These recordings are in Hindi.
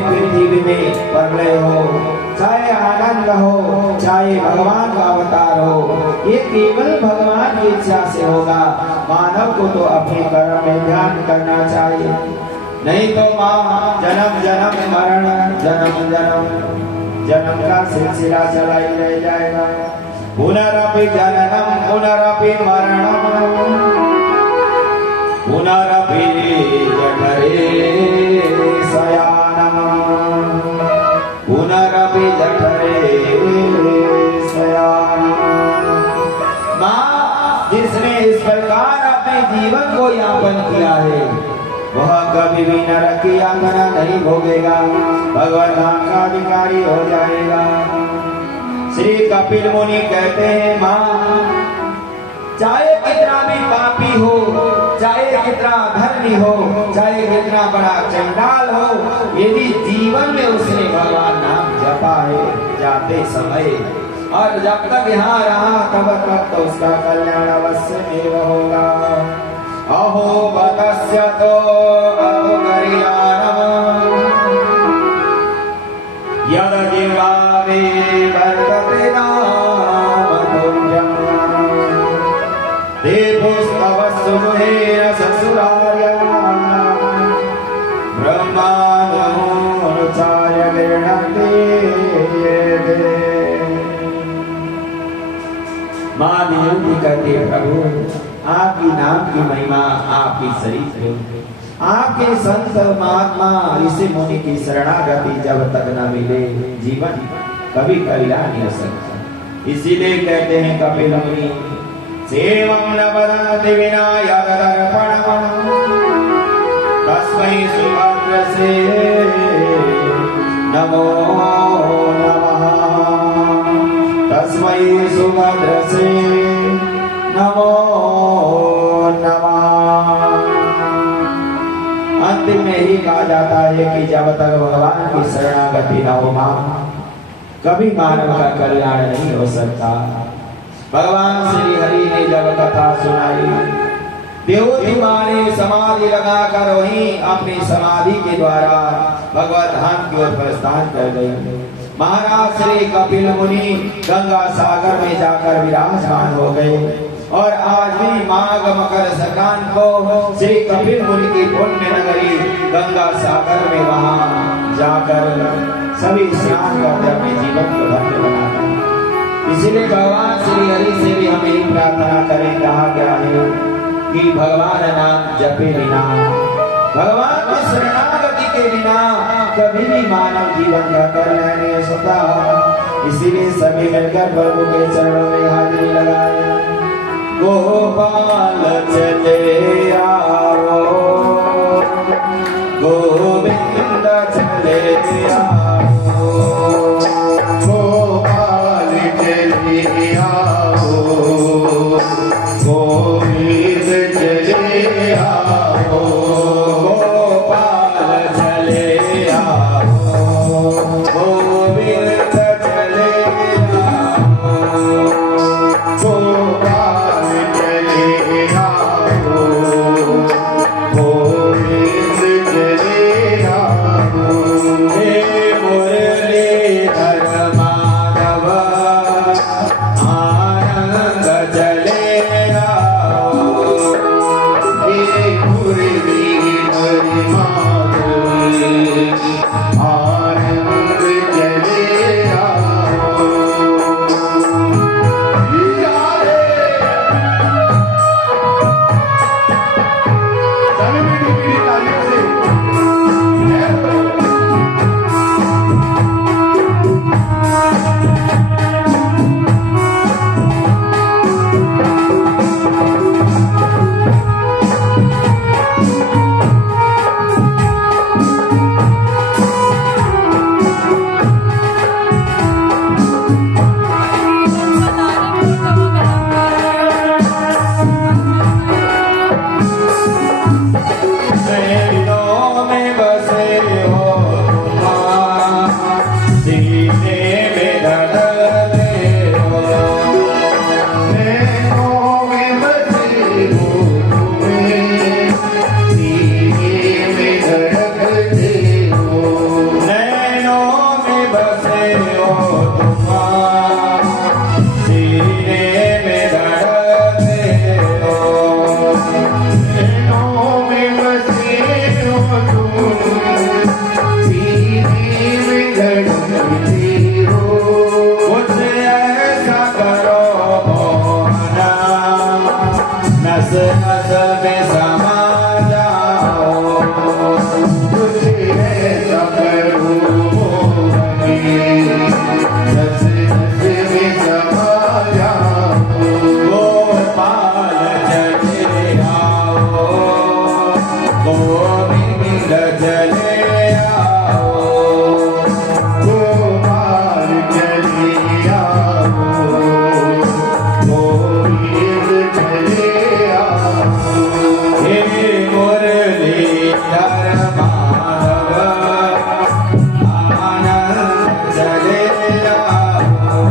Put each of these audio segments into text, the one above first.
कभी पृथ्वी में प्रलय हो, चाहे आनंद हो, चाहे भगवान का अवतार हो, ये केवल भगवान की इच्छा से होगा। मानव को तो अपने कर्म में ध्यान करना चाहिए, नहीं तो माँ जन्म जन्म मरण, जन्म जन्म जन्म का सिलसिला चला ही रह जाएगा। पुनरपि जननम पुनरपि मरणम पुनरपि जठरे शयानम पुनरपि जठरे शयानम। माँ, जिसने इस प्रकार अपने जीवन को यापन किया है वह कभी भी नरक की यातना नहीं भोगेगा, भगवत धाम का अधिकारी हो जाएगा। श्री कपिल मुनि कहते हैं, माँ चाहे कितना भी पापी हो, चाहे कितना धर्मी हो, चाहे कितना बड़ा चंडाल हो, यदि जीवन में उसने भगवान नाम जपा है जाते समय, और जब तक यहाँ रहा तब तक तो उसका कल्याण अवश्य में होगा। अहो वतस्य तो यद जिह्वावे वर्तते नामतुल्यम् देवोस्तव सुहेन ससुरार्या ब्रह्मानुचार्य गृह्णन्ति ये। माँ नियुक्ति करते प्रभु, आपकी नाम की महिमा आपकी शरीर है, आपके संत महात्मा ऋषि मुनि की शरणागति जब तक न मिले जीवन कभी कल्याण नहीं हो सकता। इसीलिए कहते हैं कपिल मुनि, सेवं न वदन्ति विना यदर्पणम् तस्मै सुभद्रसे नमो नमः, तस्मै सुभद्रसे नमो नमः। अंतिम में ही कहा जाता है कि जब तक भगवान की शरणागति न हो मां, कभी मानव का कल्याण नहीं हो सकता। भगवान श्री हरि ने जब कथा सुनाई, देवोती मां ने समाधि लगाकर वहीं अपनी समाधि के द्वारा भगवत धाम की ओर प्रस्थान कर गई। महाराज श्री कपिल मुनि गंगा सागर में जाकर विराजमान हो गए, और आज भी माघ मकर संक्रांत को श्री कपिल मुनि की पुण्य नगरी गंगा सागर में वहां जाकर सभी स्नान करते अपने जीवन को धन्य बनाते हैं। इसीलिए भगवान श्री हरि से भी हम यही प्रार्थना करें, कहा गया है कि भगवान नाम जपे बिना, भगवान की शरणागति के बिना कभी भी मानव जीवन का कल्याण नहीं हो सकता। इसीलिए सभी मिलकर प्रभु के चरणों में हाजिरी लगाए। गोपाल चले आओ, गोविंद चले आओ, गोपाल चले आओ, गोविंद चले आओ, गोपाल चले आओ, गोविंद चले आओ, गोपाल चले आओ, गोविंद चले आओ, गोपाल चले आओ, गोविंद चले आओ। हे मुरलीधर माधव आनंद चले आओ,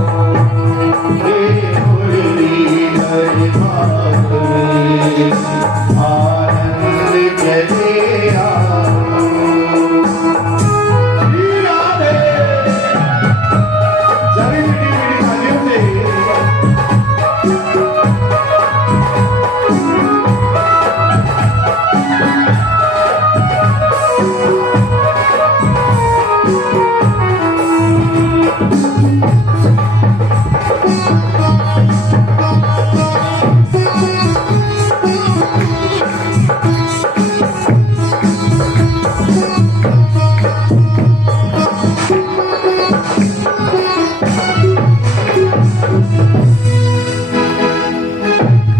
हे मुरलीधर माधव आनंद चले आओ। श्री राधे। सभी मीठी मीठी तालियों से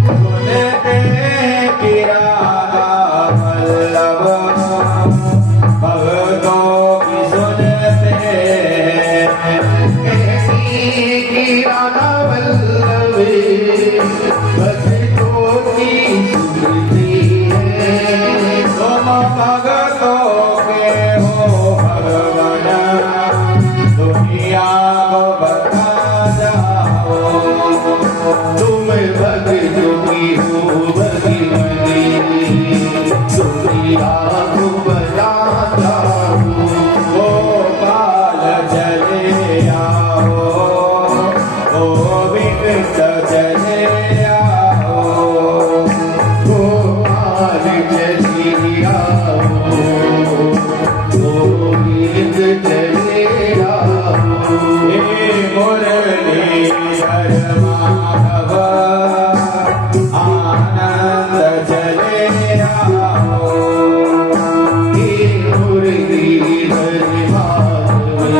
सुनते कि राधा वल्लभ भक्तों की सुनते, की राधा वल्लभी भक्तों की सुनती है। तुम भक्तों के हो भगवान, दुनिया को बता जाओ, तुम भक्तों की हो भगवती, दुनिया को बताता हूँ। गोपाल चले आओ, गोविंद चले आओ, गोपाल चले आओ, गोविंद चले आओ। हे मुरलीधर माधव आनंद चले आओ, हे मुरलीधर माधव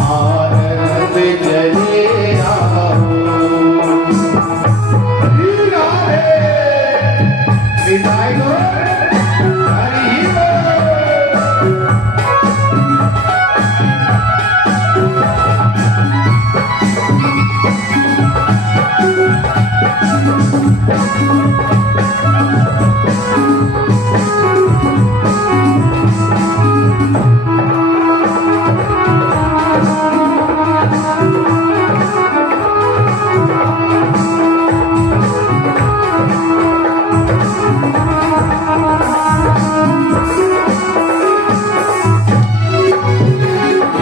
आनंद चले आओ। श्री राधे। विदाई लो। हरि बोल।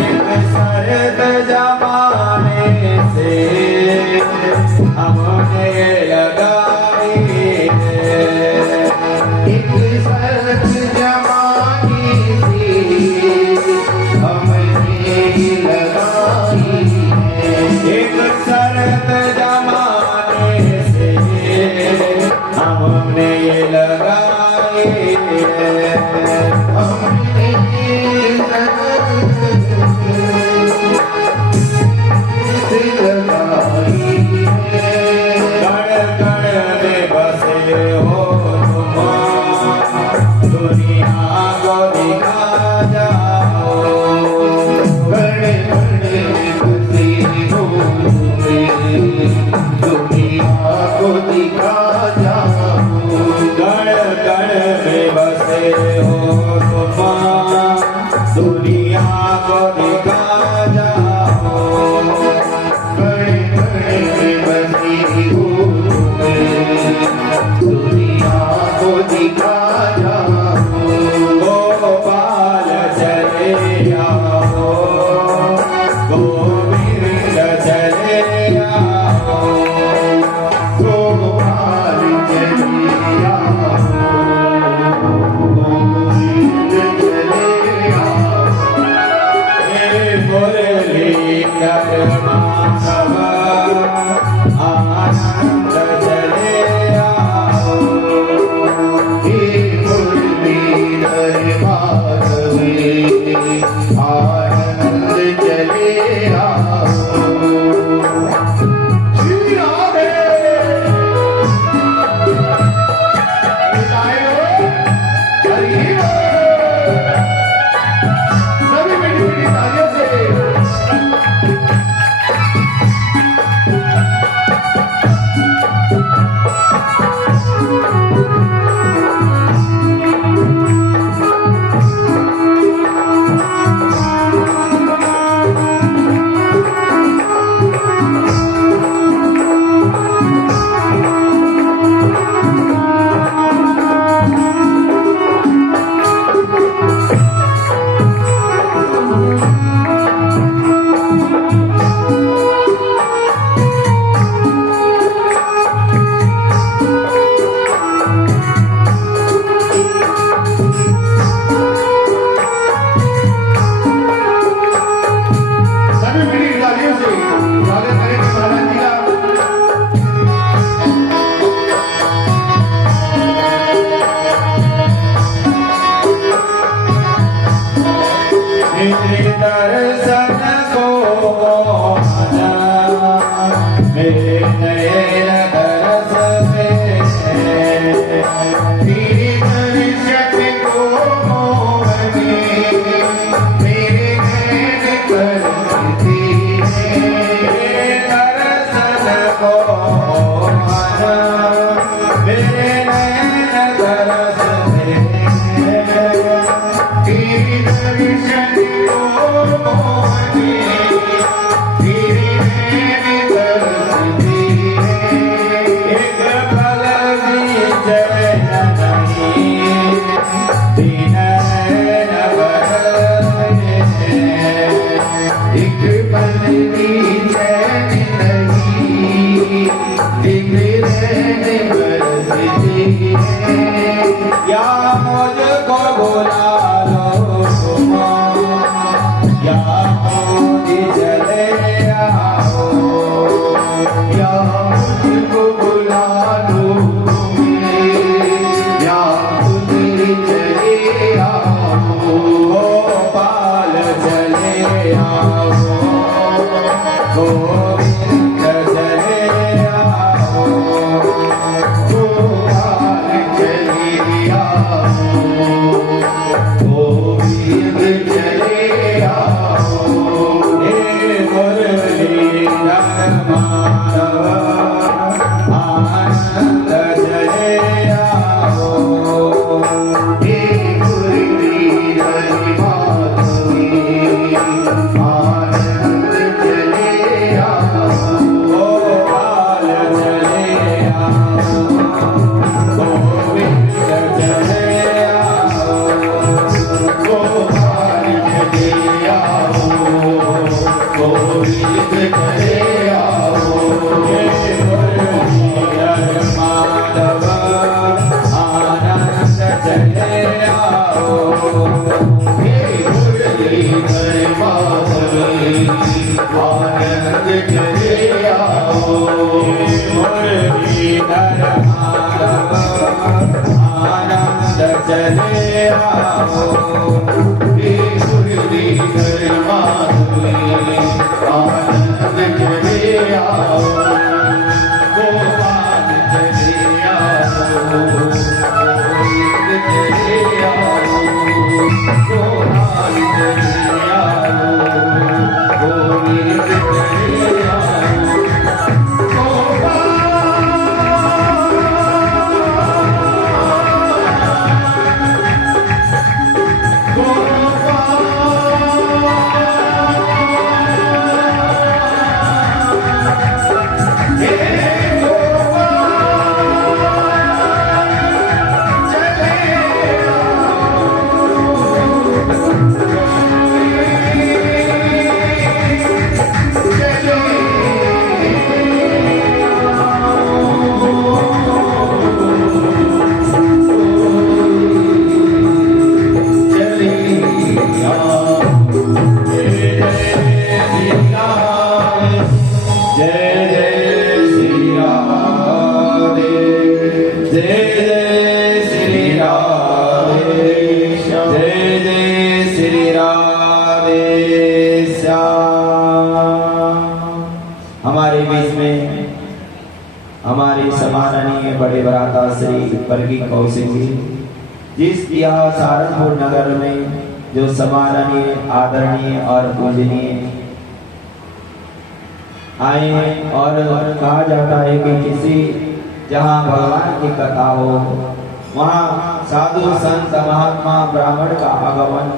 एक शरत जमाने से हमने लगाई है, एक शरत जमाने से हमने लगाई है। एक शरत जमाने से हमने ये लगाई है, हमने लगाई है। कण कण में बसे हो तुम, दुनिया को दिखा जाओ, कण कण में बसे हो दुनिया को दिखा जाओ। कण कण में बसे हो तुम, दुनिया को दिखा जाओ, कण कण में बसे हो दुनिया को दिखा जाओ। गोपाल चले आओ, गोविंद चले आओ, गोपाल चले आओ, गोविंद चले आओ। हे दर्शन को मेरे नयन दरस में तेरे दर्शन को मोहनी मेरे नैन करती है। दर्शन को मेरे नयन दरस में तेरे दर्शन को मोहनी तेरे नैन करती है। एक पल भी चैन नहीं दिन नगर एक पल भी चैन नहीं दिन रहने बरसती है। या मुझको बुला लो या मुझे चले आओ या मुझको बुला लो या मुझे चले आओ। गोपाल चले आओ गोविंद चले आओ गोपाल चले आओ गोविंद चले आओ। हे मुरलीधर माधव आनंद चले आओ हे मुरलीधर माधवी आनंद चले आओ। गोपाल चले आओ गोविंद चले आओ गोपाल चले आओ गोविंद चले आओ। हे मुरलीधर माधव आनंद चले आओ हे मुरलीधर माधवी आनंद चले आओ। मुरलीधर माधव आनंद चले आओ हे मुरलीधर माधवी आनंद चले आओ। गोपाल चले आओ गोविंद चले आओ। गोपाल चले आओ गोविंद चले आओ। हमारे बीच में हमारे सम्माननीय बड़े भ्राता श्री वर्गी कौशिक जी जिस यह सहारनपुर नगर में जो सम्माननीय आदरणीय और पूजनीय आए हैं और कहा जाता है कि किसी जहाँ भगवान की कथा हो वहाँ साधु संत महात्मा ब्राह्मण का आगमन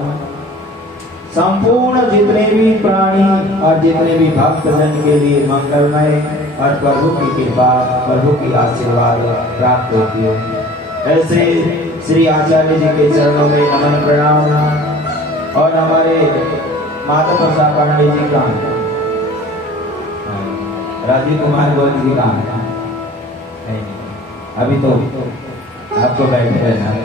संपूर्ण जितने भी प्राणी और जितने भी भक्त जन के लिए मंगलमय और प्रभु की कृपा प्रभु की आशीर्वाद प्राप्त होती है। ऐसे श्री आचार्य जी के चरणों में नमन प्रणाम और हमारे माता प्रसाद पांडे जी का राजीव कुमार गोयल जी का अभी तो आपको बैठे रहना है।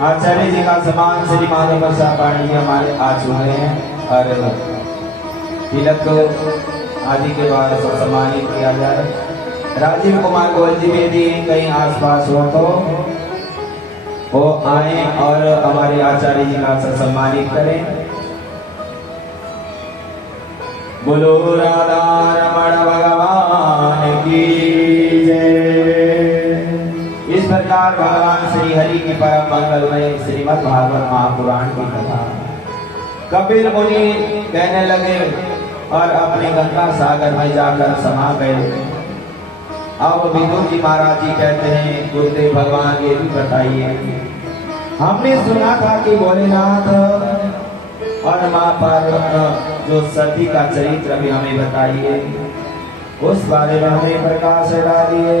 आचार्य जी का सम्मान श्री माधव प्रसाद पांडे जी हमारे आज हुए हैं और तिलक आदि के द्वारा सम्मानित किया जाए। राजीव कुमार गोयल जी भी यदि कहीं आसपास हो तो वो आए और हमारे आचार्य जी का सम्मानित करें। बोलो राधा रमण भगवान की जय। इस प्रकार भगवान श्री हरि की परम मंगलमय श्रीमद् भागवत महापुराण की कथा कपिल मुनि कहने लगे और अपने गंगा सागर में जाकर समा गए। अब विदुर जी महाराज जी कहते हैं गुरुदेव भगवान ये भी बताइए, हमने सुना था कि भोलेनाथ और माँ पार्वती जो सती का चरित्र भी हमें बताइए, उस बारे में हमें प्रकाश डालिए।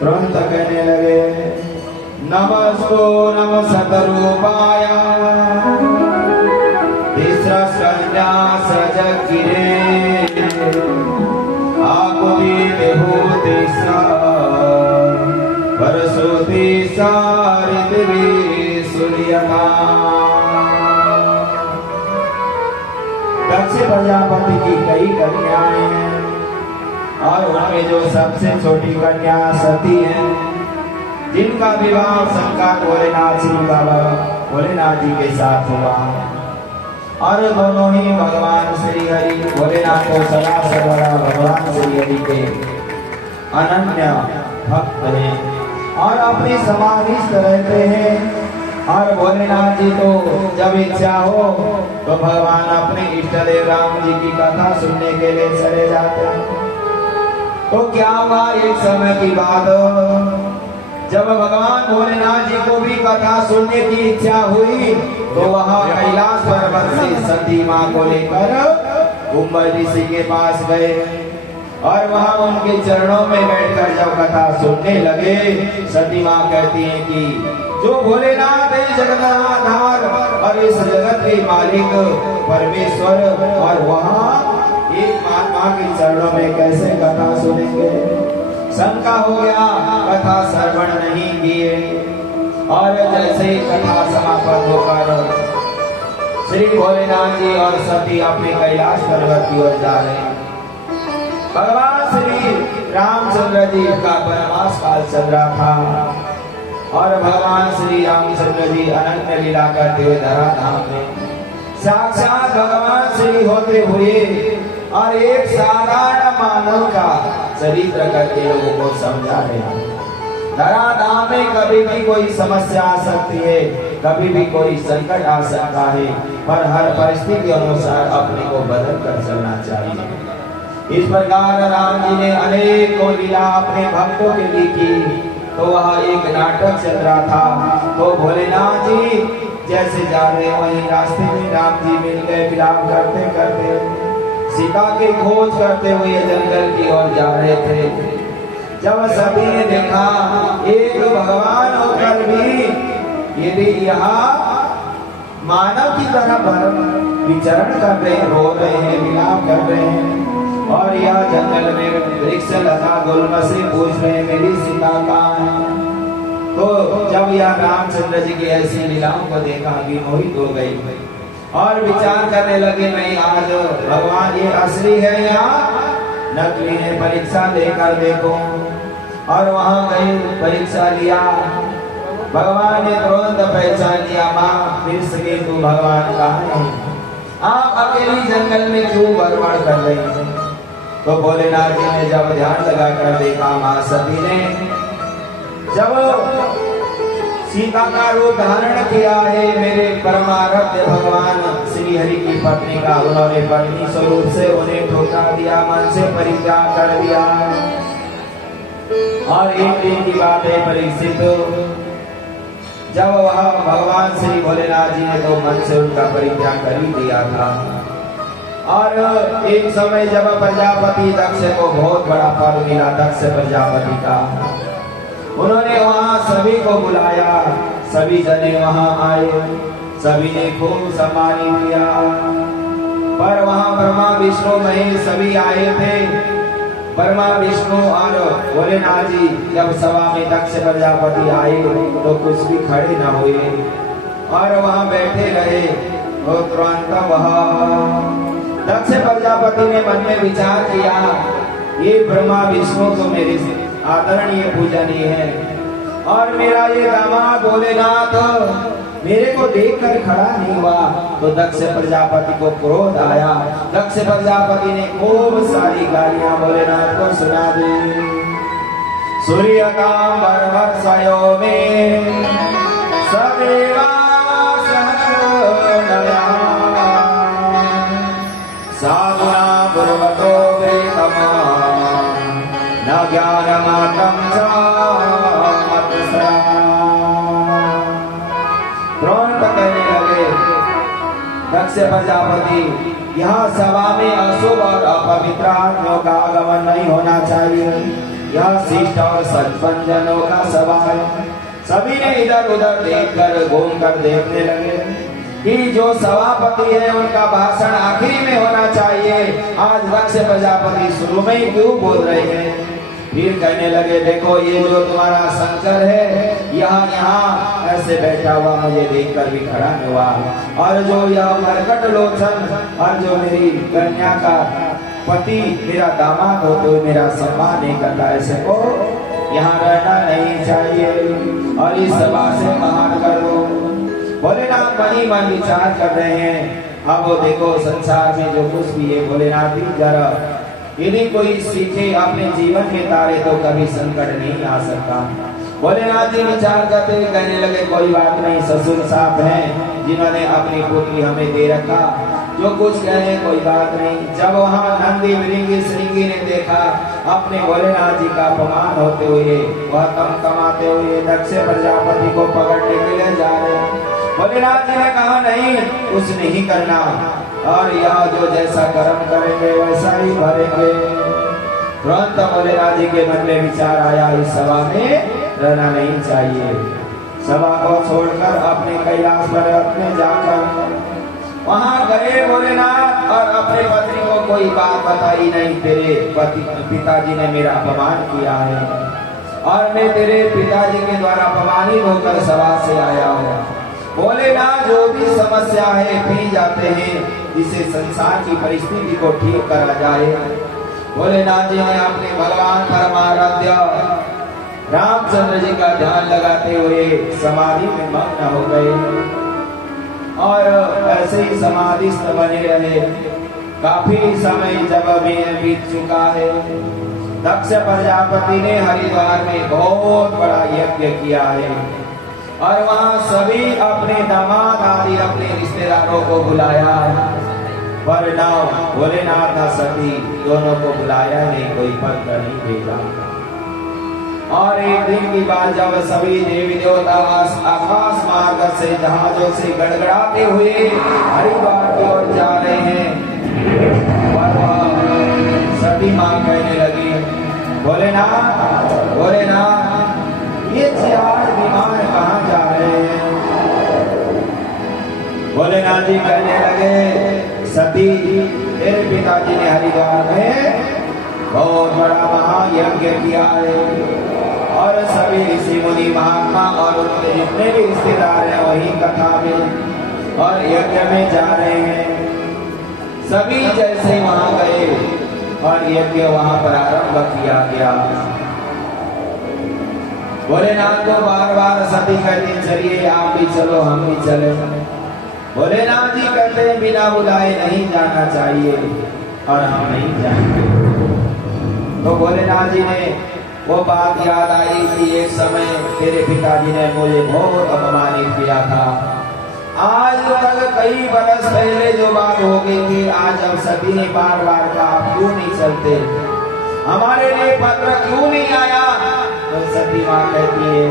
तुरंत कहने लगे नमस्तो नम सतरूपाय तीसरा संज्ञा सजगिरे आकुति विभूति परसुति सारिद्री सूर्यमा। दक्ष प्रजापति की कई कन्याएं हैं और उनमें जो सबसे छोटी कन्या सती है, जिनका विवाह शंकर भोलेनाथ श्री बाबा भोलेनाथ जी के साथ हुआ और दोनों ही भगवान श्री हरि भोलेनाथ को सदा सर्वदा भगवान श्री हरि के अनन्य भक्त हैं और अपनी समाधिस्थ रहते हैं। और भोलेनाथ जी तो जब इच्छा हो तो भगवान अपने इष्ट देव राम जी की कथा सुनने के लिए चले जाते हैं। तो क्या हुआ, एक समय की बात जब भगवान भोलेनाथ जी को भी कथा सुनने की इच्छा हुई तो वहां कैलाश पर्वत से सती माँ को लेकर कुंभ ऋषि के पास गए और वहां उनके चरणों में बैठकर जब कथा सुनने लगे, सती माँ कहती हैं कि जो भोलेनाथ है जगन्नाधार और इस जगत के मालिक परमेश्वर, और वहां एक महात्मा के चरणों में कैसे कथा सुनेंगे। शंका हो गया, कथा श्रवण नहीं किए और जैसे कथा समाप्त होकर श्री भोलेनाथ जी और सती अपने कैलाश पर्वत की ओर जा रहे हैं। भगवान श्री रामचंद्र जी का वनवास काल चल रहा था और भगवान श्री रामचंद्र जी अनंत लीला करते हुए धराधाम में साक्षात भगवान श्री होते हुए और एक साधारण मानव का चरित्र करके लोगों को समझा रहे हैं। धराधाम में कभी भी कोई समस्या आ सकती है, कभी भी कोई संकट आ सकता है, पर हर परिस्थिति के अनुसार अपने को बदल कर चलना चाहिए। इस प्रकार राम जी ने अनेकों लीला अपने भक्तों के लिए की। तो वह एक नाटक चल रहा था। तो भोलेनाथ जी जैसे जा रहे वहीं रास्ते में राम जी मिल गए। विलाप करते करते सीता की खोज करते हुए जंगल की ओर जा रहे थे। जब सभी ने देखा एक भगवान होकर भी यदि यहाँ मानव की तरह विचरण कर रहे, रो रहे हैं, विलाप कर रहे हैं और यह जंगल में वृक्ष लता गुल्म से पूछ रहे मेरी सीता कहाँ है। तो जब यह रामचंद्र जी की ऐसी लीलाओं को देखा कि मोहित हो गई और विचार करने लगे नहीं, आज भगवान ये असली है या नकली है, परीक्षा लेकर देखो। और वहां गई, परीक्षा लिया। भगवान ने तुरंत पहचान लिया, माँ फिर से तू भगवान कहाँ है, आप अकेली जंगल में क्यों बड़बड़ कर रही है। तो भोलेनाथ जी ने जब ध्यान लगा कर देखा, माँ सती ने जब सीता का रूप धारण किया है, मेरे परमाराध्य भगवान श्री हरि की पत्नी का उन्होंने पत्नी स्वरूप से उन्हें ठुकरा दिया, मन से परित्याग कर दिया। और एक दिन की बात है, परीक्षित जब वह भगवान श्री भोलेनाथ जी ने तो मन से उनका परित्याग कर ही दिया था। और एक समय जब प्रजापति दक्ष को बहुत बड़ा फल मिला, दक्ष प्रजापति का, उन्होंने वहां सभी को बुलाया, सभी जने वहां आए, सभी ने खूब सम्मानित किया। पर वहां ब्रह्मा विष्णु महेश सभी आए थे। ब्रह्मा विष्णु और भोलेनाथ जी जब सभा में दक्ष प्रजापति आए तो कुछ भी खड़े न हुए और वहां बैठे रहे। तो तुरंत वह दक्ष प्रजापति ने मन में विचार किया, ये ब्रह्मा विष्णु तो मेरे आदरणीय पूजनीय है, और मेरा ये दामाद भोलेनाथ मेरे को देखकर खड़ा नहीं हुआ, तो दक्ष प्रजापति को क्रोध आया। दक्ष प्रजापति ने खूब सारी गालियां भोलेनाथ को सुना दी। सूर्यकांबर वर्षयो में सदेवा सहनया साधुना पूर्वतो वेदमा न ज्ञानमात्रं च मत्सरा। तुरंत कहने लगे दक्ष प्रजापति, यहाँ सभा में अशुभ और अपवित्र आत्माओं का आगमन नहीं होना चाहिए। यह शिष्ट और सत्संजनों का सभा है। सभी ने इधर उधर देखकर घूमकर देखने लगे कि जो सभापति है उनका भाषण आखिरी में होना चाहिए। आज दक्ष प्रजापति शुरू में ही क्यों बोल रहे हैं? फिर कहने लगे, देखो ये जो तुम्हारा शंकर है यहाँ ऐसे बैठा हुआ मुझे देखकर भी खड़ा नहीं हुआ, और जो यह मरकट लोचन और जो मेरी कन्या का पति मेरा दामाद हो तो मेरा सम्मान नहीं करता, ऐसे को यहाँ रहना नहीं चाहिए और इस सभा से बाहर कर दो। भोलेनाथ मन ही मन विचार कर रहे हैं। अब वो देखो संसार में जो कुछ भी है भोलेनाथ भी जरा यदि कोई सीखे अपने जीवन में तारे तो कभी संकट नहीं आ सकता। भोलेनाथ जी विचार करते हुए कहने लगे, कोई बात नहीं, ससुर साहब हैं जिन्होंने अपनी पुत्री हमें दे रखा, जो कुछ कहे कोई बात नहीं। जब वहाँ नंदी मृंगी श्रृंगी ने देखा अपने भोलेनाथ जी का अपमान होते हुए, वह कमाते हुए दक्ष प्रजापति को पकड़ने के लिए जा रहे। भोलेनाथ जी ने कहा, नहीं कुछ नहीं करना, और यह जो जैसा कर्म करेंगे वैसा ही भरेंगे। तुरंत भोलेनाथ जी के मन में विचार आया, इस सभा में रहना नहीं चाहिए। सभा को छोड़कर अपने कैलाश पर्वत में जाकर वहां गए भोलेनाथ, और अपने पत्नी को कोई बात बताई नहीं, तेरे पिताजी ने मेरा अपमान किया है और मैं तेरे पिताजी के द्वारा अपमानित होकर सभा से आया हूँ। भोलेनाथ जो भी समस्या है पी जाते हैं जिसे संसार की परिस्थिति को ठीक करा जाए। भोलेनाथ जी ने अपने भगवान परमाराध्य रामचंद्र जी का ध्यान लगाते हुए समाधि में मग्न हो गए और ऐसे ही समाधिस्थ बने रहे। काफी समय जब बीत चुका है, दक्ष प्रजापति ने हरिद्वार में बहुत बड़ा यज्ञ किया है और वहाँ सभी अपने दामाद आदि अपने रिश्तेदारों को बुलाया, पर ना भोलेनाथ ना सती दोनों को बुलाया नहीं, कोई पत्र नहीं भेजा। और एक दिन की बात, जब सभी देवी देवता आकाश मार्ग से जहाजों से गड़गड़ाते हुए हरिद्वार की ओर जा रहे हैं, और सती माँ कहने लगी, भोलेनाथ भोलेनाथ ये चार विमान कहाँ जा रहे हैं? भोलेनाथ जी कहने लगे, सती तेरे पिताजी ने हरिद्वार में बहुत बड़ा महायज्ञ किया है और सभी ऋषि मुनि महात्मा और उनके जितने भी रिश्तेदार हैं वही कथा में और यज्ञ में जा रहे हैं। सभी जैसे वहां गए और यज्ञ वहां पर आरंभ किया गया। भोलेनाथ को बार बार सती कहती, चलिए आप भी चलो हम भी चले। भोलेनाथ जी कहते हैं, बिना बुलाए नहीं जाना चाहिए और हम नहीं जाएंगे। तो भोलेनाथ जी ने वो बात याद आई कि एक समय तेरे पिताजी ने मुझे बहुत अपमानित किया था। आज तक कई बरस पहले जो बात हो गई थी, आज अब सभी ने बार बार कहा क्यों नहीं चलते, हमारे लिए पत्र क्यों नहीं आया? तो सती माँ कहती है,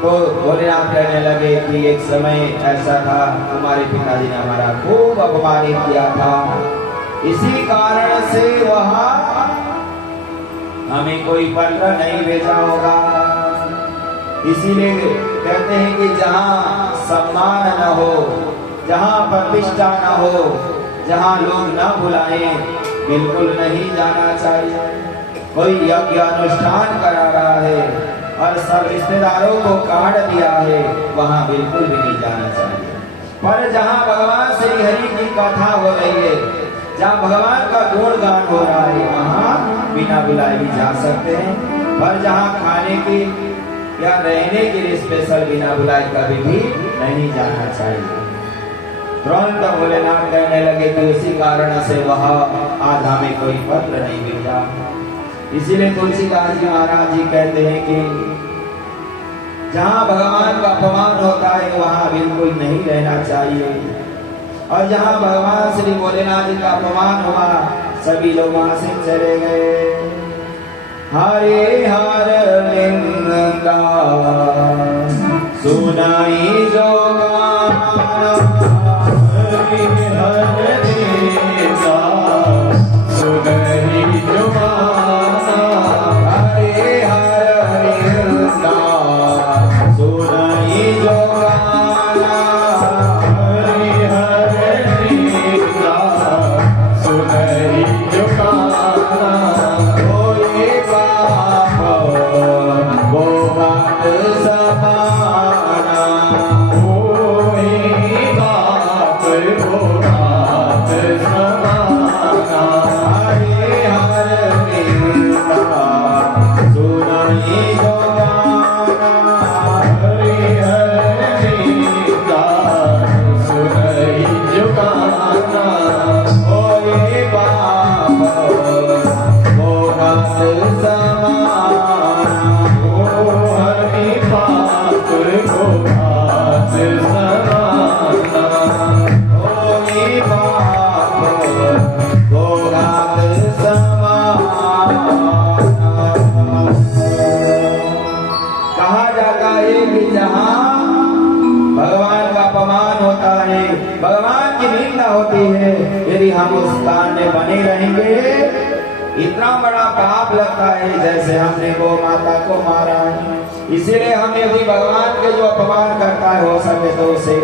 तो भोलेनाथ कहने लगे कि एक समय ऐसा था, हमारे पिताजी ने हमारा खूब अपमानित किया था, इसी कारण से वहां हमें कोई पत्र नहीं भेजा होगा। इसीलिए कहते हैं कि जहाँ सम्मान न हो, जहाँ प्रतिष्ठा न हो, जहाँ लोग न बुलाएं, बिल्कुल नहीं जाना चाहिए। कोई यज्ञ अनुष्ठान करा रहा है और सब रिश्तेदारों को काट दिया है, वहाँ बिल्कुल भी नहीं जाना चाहिए। पर जहाँ भगवान श्री हरि की कथा हो रही है, जहाँ भगवान का गुणगान हो रहा है, वहाँ बिना बुलाए भी जा सकते हैं, पर जहाँ खाने की या रहने के लिए स्पेशल बिना बुलाए कभी भी नहीं जाना चाहिए। तुरंत भोलेनाथ कहने लगे कि उसी कारण से वह आधा में कोई पत्र नहीं मिला। इसीलिए तुलसीदास जी महाराज जी कहते हैं कि जहाँ भगवान का अपमान होता है वहाँ बिल्कुल नहीं रहना चाहिए, और जहाँ भगवान श्री भोलेनाथ जी का अपमान हुआ सभी लोग वहां से चले गए। हरे हर लिंगा सुनाई जो गाना, हरे हर लिंगा सुनाई जो गाना, हरे हर लिंगा सुनाई जो गाना, हरे हर लिंगा सुनाई जो गाना, कोई पाप वो बात समाना, कोई पाप वो बात समाना, हरे हर लिंगा सुनाई जो गाना, हरे हर लिंगा सुनाई जो गाना, कोई पाप वो बात समाना, ओ हरि पाप वो बात समाना, कोई पाप वो बात समाना। कहा जाता है कि जहाँ भगवान का अपमान होता है, भगवान की निंदा होती है, यदि हम उस स्थान में बने रहेंगे इतना बड़ा पाप लगता है जैसे हमने गौ माता को मारा है। इसीलिए हम यदि भगवान के जो अपमान करता है हो सके तो उसे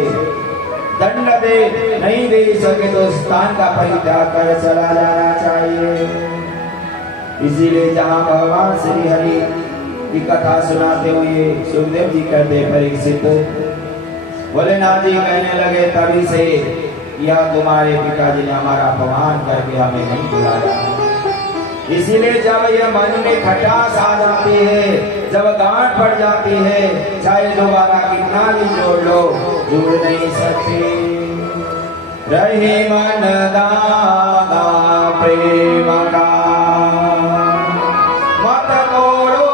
दंड दे, नहीं दे सके तो स्थान का परित्याग कर चला जाना चाहिए। इसीलिए जहाँ भगवान श्री हरि की कथा सुनाते हुए सुखदेव जी कहते परीक्षित, भोलेनाथ जी कहने लगे तभी से यह तुम्हारे पिताजी ने हमारा अपमान करके हमें नहीं बुलाया। इसीलिए जब यह मन में खटास आ जाती है, जब गांठ पड़ जाती है, चाहे दोबारा कितना भी जोड़ लो जुड़ नहीं सकते। रहे मन दादा प्रेम का मत तोड़ो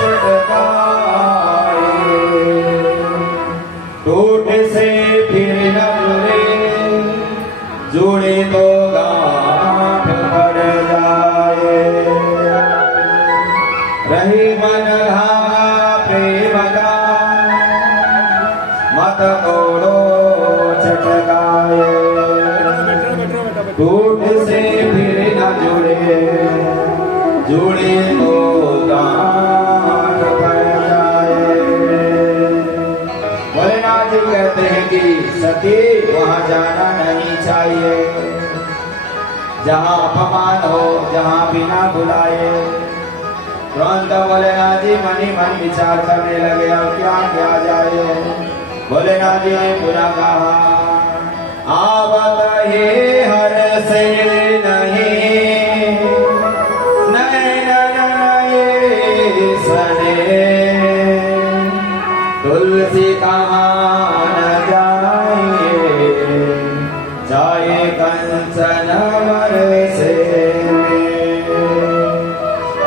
चटकाए, टूट से फिर न जुड़े तो गांठ पड़ जाए। रही मन धागा प्रेम का मत तोड़ो चटकाए, टूट से फिर न जुड़े जुड़े तो गांठ पड़ जाए। भोलेनाथ जी कहते हैं कि सती वहां जाना नहीं चाहिए, जहाँ अपमान हो, जहाँ बिना बुलाए। तुरंत भोलेनाथ जी मनी मन विचार करने लगे अब क्या किया जाए। भोलेनाथ जी ने पूरा कहा आवत ये हर से नहीं नैन ये सने, तुलसी कहाँ न जाए जाए कंचन वर से,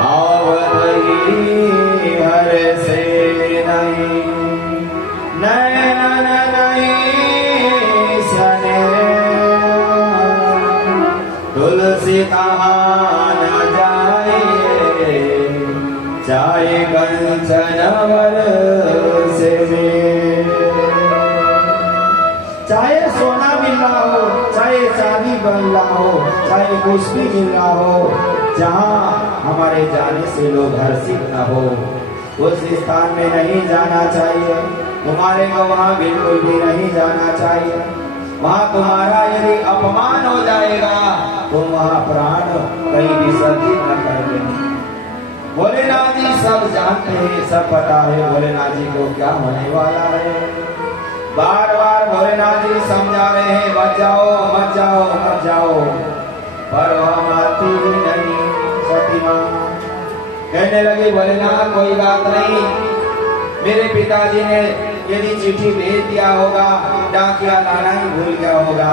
आवत ही हर से नहीं नैन सने, तुलसी कहाँ न जाए जाए कंचन वर से। चाहे सोना मिल रहा हो, चाहे चांदी बन रहा हो, चाहे कुश्ती मिल रहा हो, जहाँ हमारे जाने से लोग हर्षित न हो उस स्थान में नहीं जाना चाहिए। तुम्हारे को वहाँ बिल्कुल भी नहीं जाना चाहिए। वहाँ तुम्हारा यदि अपमान हो जाएगा तो वहाँ प्राण कहीं विसर्जित न कर देना। भोलेनाथ जी सब जानते हैं, सब पता है भोलेनाथ जी को क्या होने वाला है। बार बार भोलेनाथ जी समझा रहे हैं मत जाओ मत जाओ मत जाओ, पर वह मानती ही नहीं। कहने लगे भोलेनाथ कोई बात नहीं, मेरे पिताजी ने यदि चिट्ठी भेज दिया होगा, डाकिया लाना ही भूल गया होगा,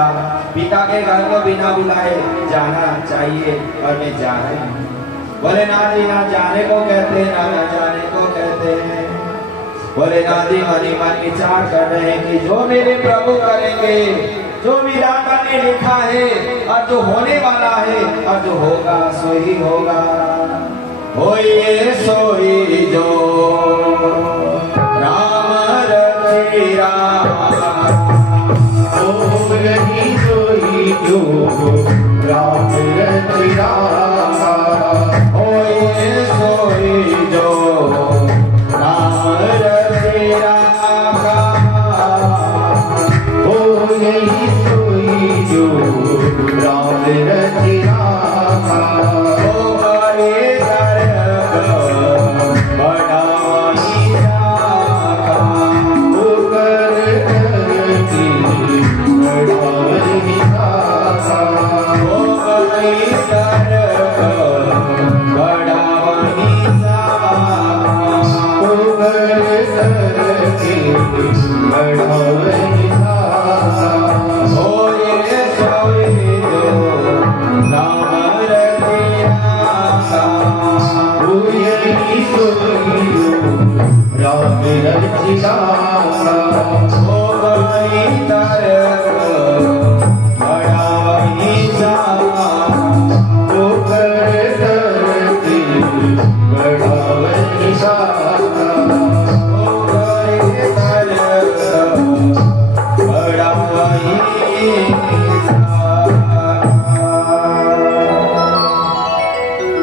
पिता के घर को बिना बुलाए जाना चाहिए और मैं जा रही हूँ। भोलेनाथ जी ना जाने को कहते हैं ना न जाने को कहते हैं। भोलेनाथ जी मन ही मन विचार कर रहे हैं कि जो मेरे प्रभु करेंगे, जो विधाता ने लिखा है और जो होने वाला है और जो होगा सो ही होगा। होइए सोई जो राम रचिरा, नहीं सोई जो राम रचिरा, होइए सोई जो राम रचिरा, हो नहीं सोई जो राम रचिरा, ओ हरे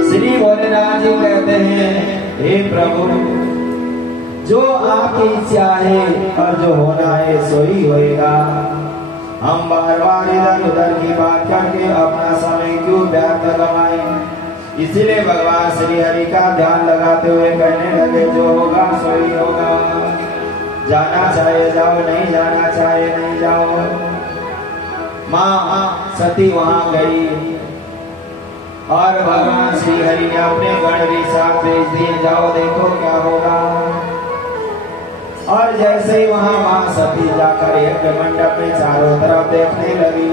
श्री भोलेनाथ जी कहते हैं, हे प्रभु जो आपकी इच्छा है और जो होना है सो ही होएगा। हम बार बार इधर उधर की बात करके अपना समय क्यों व्यर्थ गवाएं। इसीलिए भगवान श्री हरि का ध्यान लगाते हुए कहने लगे जो होगा सो ही होगा। जाना चाहे जाओ, नहीं जाना चाहे नहीं जाओ। माँ सती वहां गई और भगवान श्री हरि ने अपने गण भी साथ भेज दिए, जाओ देखो क्या होगा। और जैसे ही वहां मां सती जाकर यज्ञ मंडप में चारों तरफ देखने लगी,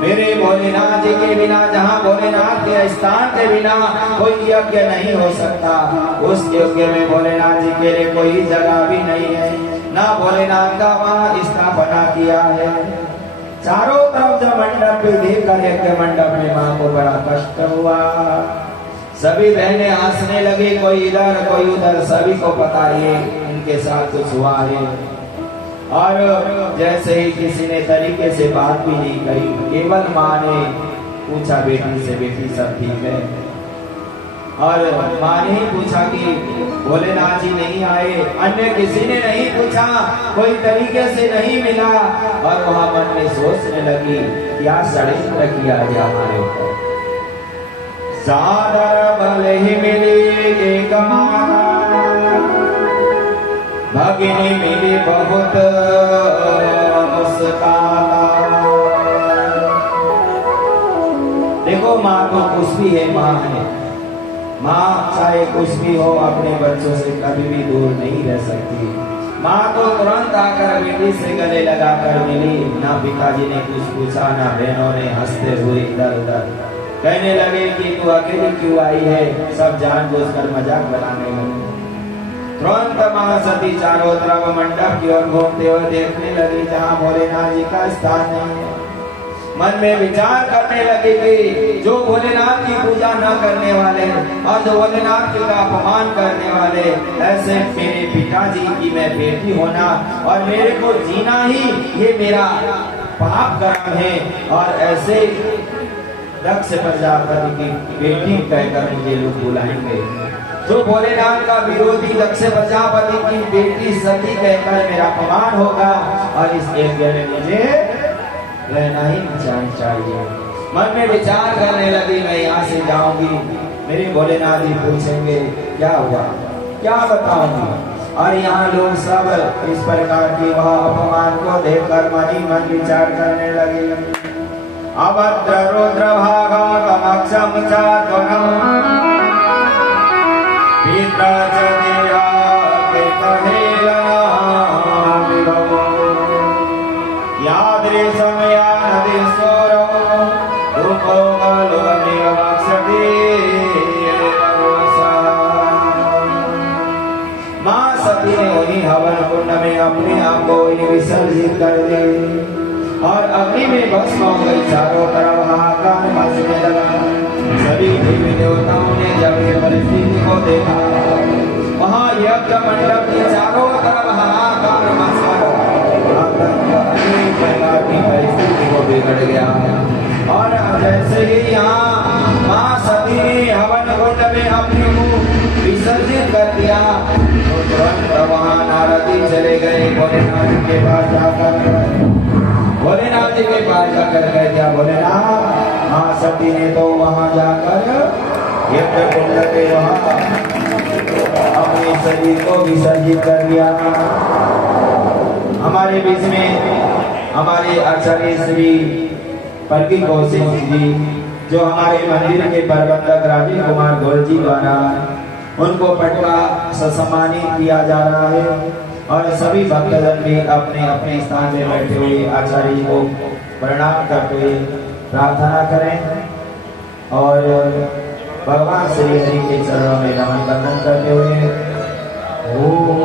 मेरे भोलेनाथ जी के बिना, जहां भोलेनाथ के स्थान के बिना कोई यज्ञ नहीं हो सकता, उस यज्ञ में भोलेनाथ जी के लिए कोई जगह भी नहीं है, ना भोलेनाथ का वहां स्थापना किया है। चारों तरफ जब मंडप पे देखकर यज्ञ मंडप में मां को बड़ा कष्ट हुआ। सभी बहनें हंसने लगी, कोई इधर कोई उधर, सभी को पता है इनके साथ कुछ हुआ है। और जैसे ही किसी ने तरीके से बात भी नहीं कही, केवल माँ ने पूछा बेटी से, बेटी सब ठीक है? और माँ ने ही पूछा कि भोलेनाथ जी नहीं आए, अन्य किसी ने नहीं पूछा, कोई तरीके से नहीं मिला। और वहां मन में सोचने लगी क्या षड्यंत्र किया गया हमारे ऊपर। सादर भले ही मिली एक माता, भगिनी मिली बहुत मुस्काता। देखो माँ तो कुछ भी है, माँ है। माँ चाहे कुछ भी हो अपने बच्चों से कभी भी दूर नहीं रह सकती। माँ तो तुरंत आकर बेटी से गले लगाकर मिली, ना पिताजी ने कुछ पूछा, ना बहनों ने हंसते हुए इधर उधर कहने लगे कि तू अकेली क्यों आई है, सब जानबूझकर मजाक बनाने लगे। तुरंत मां सती चारों तरफ मंडप की ओर घूमते हुए देखने लगी जहां भोलेनाथ जी का स्थान नहीं है। मन में विचार करने लगी कि जो भोलेनाथ की पूजा न करने वाले और जो भोलेनाथ जी का अपमान करने वाले, ऐसे मेरे पिताजी की मैं बेटी होना और मेरे को जीना ही ये मेरा पाप कर्म है। और ऐसे दक्ष प्रजापति की बेटी कहकर मुझे लोग बुलाएंगे। जो भोलेनाथ का विरोधी दक्ष प्रजापति की बेटी सती कहकर मेरा अपमान होगा और इस यज्ञ में मुझे रहना ही चाहिए। मन में विचार करने लगी मैं यहाँ से जाऊंगी, मेरे भोलेनाथ जी पूछेंगे क्या हुआ, क्या बताऊंगी। और यहाँ लोग सब इस प्रकार की वह अपमान को देखकर मन ही मन विचार करने लगे। अभद्र रुद्र भागा कमक्षम चातुरम प्रचलिया के कहेला विभवो यादृशं या नदी सोरो रूपो लोकमेव वक्षति माँ सती ने उन्हीं हवन कुंड में अपने आप को विसर्जित कर दी और अग्नि में भस्म हो गई। चारों तरफ हाहाकार मचने लगा। सभी देवी देवताओं ने जब ये परिस्थिति को देखा, वहाँ यज्ञ मंडप के चारों तरफ हाहाकार मचकर अनेक प्रकार की परिस्थिति को बिगड़ गया। और जैसे ही यहाँ माँ सती ने हवन कुंड में अपने को विसर्जित कर दिया, तो तुरंत वहाँ नारद जी चले गए भोलेनाथ जी के पास जाकर। भोलेनाथ जी के पास जाकर गए, क्या भोलेनाथ, माँ सती ने तो वहाँ जाकर यज्ञ कुंड के वहाँ अपने शरीर को विसर्जित कर दिया। हमारे बीच में हमारे आचार्य श्री परकी कौशिक जी, जो हमारे मंदिर के प्रबंधक राजीव कुमार गोल जी द्वारा उनको पटका सम्मानित किया जा रहा है। और सभी भक्तजन भी अपने अपने स्थान में बैठे हुए आचार्य जी को प्रणाम करते हुए प्रार्थना करें और भगवान श्री हरि के चरणों में नमन बंदन करते हुए ओम